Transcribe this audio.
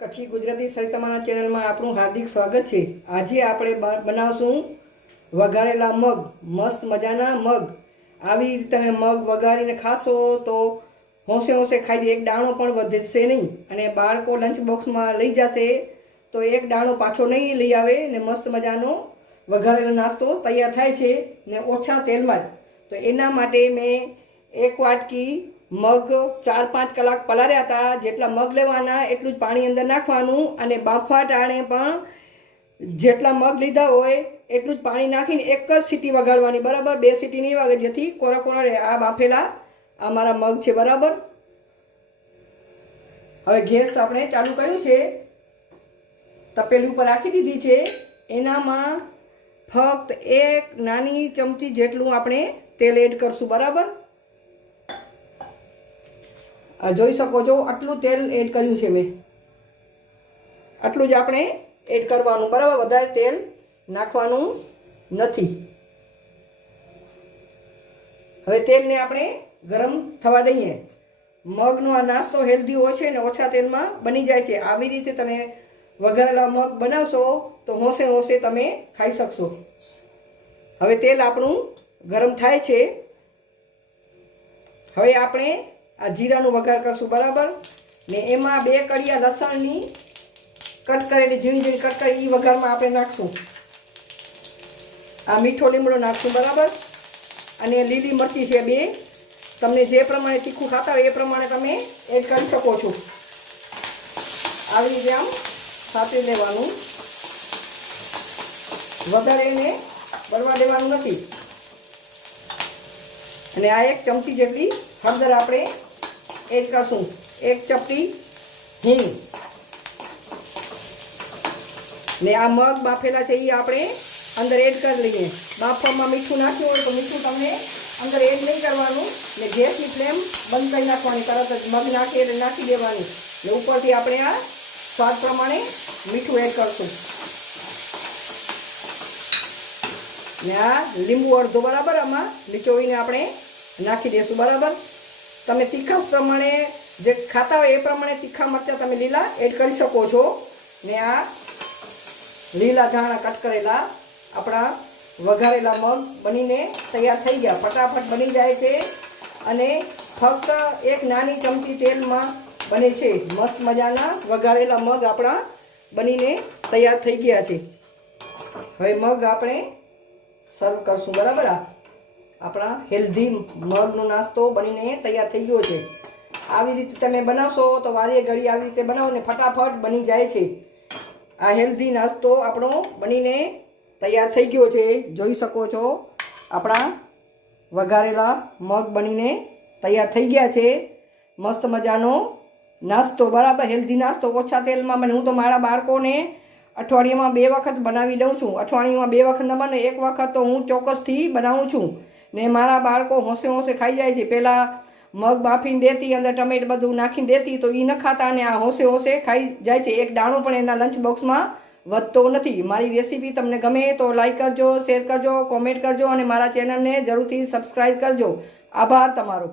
કચ્છી ગુજરાતી સરિતામાના ચેનલમાં આપણું હાર્દિક સ્વાગત છે। આજે આપણે બનાવશું વઘારેલા મગ, મસ્ત મજાના મગ। આવી રીતે તમે મગ વઘારીને ખાશો તો હોંશે હોંશે ખાઈ એક દાણો પણ વધશે નહીં અને બાળકો લંચ બોક્સમાં લઈ જશે તો એક દાણો પાછો નહીં લઈ આવે ને મસ્ત મજાનો વઘારેલો નાસ્તો તૈયાર થાય છે ને ઓછા તેલમાં। તો એના માટે મેં એક વાટકી મગ 4-5 કલાક પલાળ્યા હતા। જેટલા મગ લેવાના એટલું જ પાણી અંદર નાખવાનું અને બાફવા ટાણે પણ જેટલા મગ લીધા હોય એટલું જ પાણી નાખીને એક જ સીટી વગાડવાની, બરાબર। 2 સીટી નહીં વાગે જેથી કોરા કોરા રહે। આ બાફેલા આ મારા મગ છે, બરાબર। હવે ગેસ આપણે ચાલુ કર્યું છે, તપેલી ઉપર રાખી દીધી છે। એનામાં ફક્ત એક નાની ચમચી જેટલું આપણે તેલ એડ કરશું, બરાબર। જોઈ શકો છો આટલું તેલ એડ કર્યું છે મેં, આટલું જ આપણે એડ કરવાનું, બરાબર। વધારે તેલ નાખવાનું નથી। હવે તેલને આપણે ગરમ થવા દઈએ। મગનો આ નાસ્તો હેલ્ધી હોય છે ને ઓછા તેલમાં બની જાય છે। આવી રીતે તમે વઘારેલા મગ બનાવશો તો હોંશે હોંશે તમે ખાઈ શકશો। હવે તેલ આપણું ગરમ થાય છે। હવે આપણે આ જીરાનું વઘાર કરશું, બરાબર। ને એમાં 2 કડિયા લસણની કટ કરેલી ઝીણી ઝીણી કટ કરી એ વઘારમાં આપણે નાખશું। આ મીઠો લીમડો નાખશું, બરાબર। અને લીલી મરચી છે 2, તમને જે પ્રમાણે તીખું ખાતા હોય એ પ્રમાણે તમે એડ કરી શકો છો। આવી રીતે આમ સાતરી લેવાનું, વધારે એને બળવા દેવાનું નથી। અને આ 1 ચમચી જેટલી હળદર આપણે એડ કરશું, 1 ચપટી હિંગ ને આ મગ બાફેલા છે એ આપણે અંદર એડ કરી લઈએ। બાફવામાં મીઠું નાખ્યું હોય તો મીઠું તમને અંદર એડ નહીં કરવાનું ને ગેસની ફ્લેમ બંધ કરી નાખવાની, તરત જ મગ નાખી એટલે નાખી દેવાની ને ઉપરથી આપણે આ સ્વાદ પ્રમાણે મીઠું એડ કરશું ને આ લીંબુ અડધો, બરાબર, આમાં નીચોવીને આપણે નાખી દઈશું, બરાબર। તમે તીખા પ્રમાણે જે ખાતા હોય એ પ્રમાણે તીખા મરચાં તમે લીલા એડ કરી શકો છો। ને આ લીલા ધાણા કટ કરેલા આપણા વઘારેલા મગ બનીને તૈયાર થઈ ગયા, ફટાફટ બની જાય છે અને ફક્ત 1 નાની ચમચી તેલમાં બને છે। મસ્ત મજાના વઘારેલા મગ આપણા બનીને તૈયાર થઈ ગયા છે। હવે મગ આપણે સર્વ કરશું, બરાબર। આપણા હેલ્ધી મગનો નાસ્તો બનીને તૈયાર થઈ ગયો છે। આવી રીતે તમે બનાવશો તો વારે ઘડી આવી રીતે બનાવો ને ફટાફટ બની જાય છે। આ હેલ્ધી નાસ્તો આપણો બનીને તૈયાર થઈ ગયો છે। જોઈ શકો છો આપણા વઘારેલા મગ બનીને તૈયાર થઈ ગયા છે। મસ્ત મજાનો નાસ્તો, બરાબર, હેલ્ધી નાસ્તો ઓછા તેલમાં બને। હું તો મારા બાળકોને અઠવાડિયામાં 2 વખત બનાવી દઉં છું। અઠવાડિયામાં 2 વખત ન બને 1 વખત તો હું ચોક્કસથી બનાવું છું ને મારા બાળકો હોંશે હોંશે ખાઈ જાય છે। પહેલાં મગ બાફીને દેતી, અંદર ટમેટ બધું નાખીને દેતી તો એ ન ખાતા અને આ હોંશે હોંશે ખાઈ જાય છે। એક દાણો પણ એના લંચ બોક્સમાં વધતો નથી। મારી રેસીપી તમને ગમે તો લાઈક કરજો, શેર કરજો, કોમેન્ટ કરજો અને મારા ચેનલને જરૂરથી સબસ્ક્રાઈબ કરજો। આભાર તમારો।